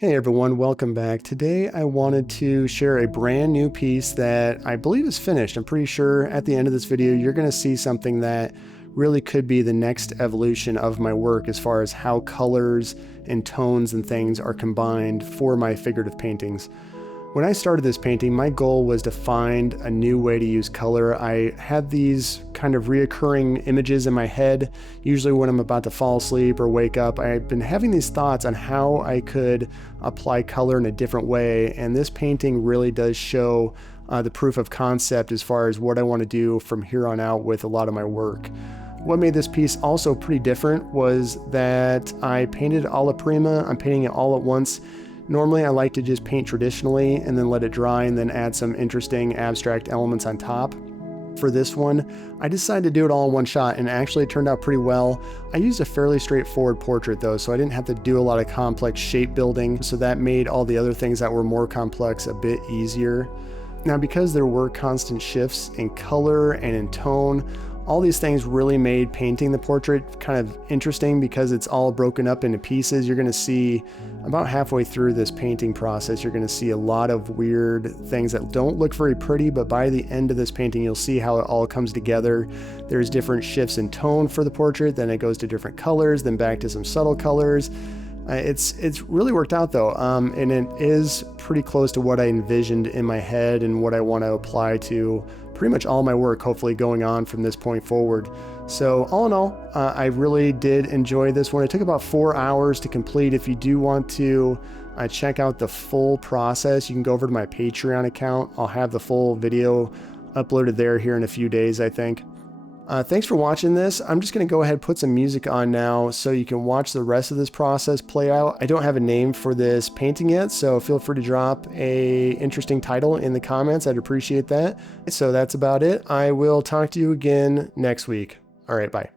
Hey everyone, welcome back. Today I wanted to share a brand new piece that I believe is finished. I'm pretty sure at the end of this video you're going to see something that really could be the next evolution of my work as far as how colors and tones and things are combined for my figurative paintings. When I started this painting, my goal was to find a new way to use color. I had these kind of reoccurring images in my head, usually when I'm about to fall asleep or wake up. I've been having these thoughts on how I could apply color in a different way, and this painting really does show the proof of concept as far as what I want to do from here on out with a lot of my work. What made this piece also pretty different was that I painted alla prima. I'm painting it all at once. Normally I like to just paint traditionally and then let it dry and then add some interesting abstract elements on top. For this one, I decided to do it all in one shot, and actually it turned out pretty well. I used a fairly straightforward portrait though, so I didn't have to do a lot of complex shape building, so that made all the other things that were more complex a bit easier. Now, because there were constant shifts in color and in tone, all these things really made painting the portrait kind of interesting because it's all broken up into pieces. You're going to see about halfway through this painting process, you're going to see a lot of weird things that don't look very pretty, but by the end of this painting, you'll see how it all comes together. There's different shifts in tone for the portrait, then it goes to different colors, then back to some subtle colors. It's really worked out though, and it is pretty close to what I envisioned in my head and what I want to apply to pretty much all my work, hopefully going on from this point forward. So all in all, I really did enjoy this one. It took about 4 hours to complete. If you do want to check out the full process, you can go over to my Patreon account. I'll have the full video uploaded there here in a few days, I think. Thanks for watching this. I'm just going to go ahead and put some music on now so you can watch the rest of this process play out. I don't have a name for this painting yet, so feel free to drop a interesting title in the comments. I'd appreciate that. So that's about it. I will talk to you again next week. All right, bye.